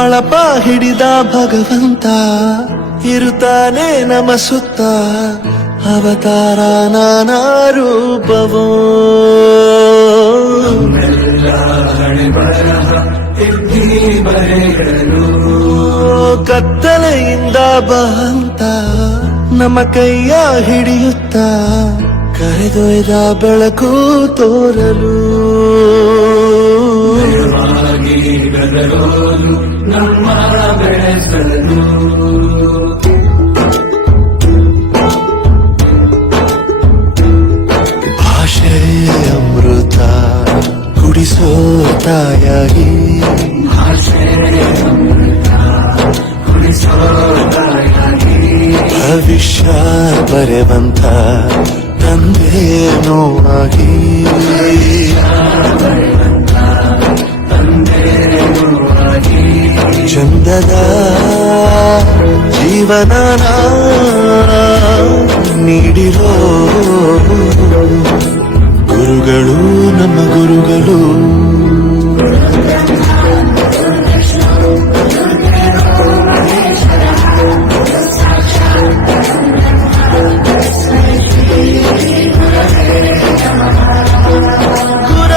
ಬಳಪ ಹಿಡಿದ ಭಗವಂತ ಇರುತ್ತಾನೆ ನಮ ಸುತ್ತ ಅವತಾರ ನಾನಾ ರೂಪವೋ ಕತ್ತಲೆಯಿಂದ ಬಹಂತ ನಮ್ಮ ಕೈಯ ಹಿಡಿಯುತ್ತ ಕರೆದೊಯ್ದ ಬೆಳಕು ತೋರಲು ನಮ್ಮ ಬೆಳೆಸಲು ಭಾಷೆ ಅಮೃತ ಕುಡಿಸೋ ತಾಯಾಗಿ ಭವಿಷ್ಯ ಬರೆವಂತ ತಂದೆ ನೋವಾಗಿ ಚಂದದ ಜೀವನ ನೀಡಿರೋ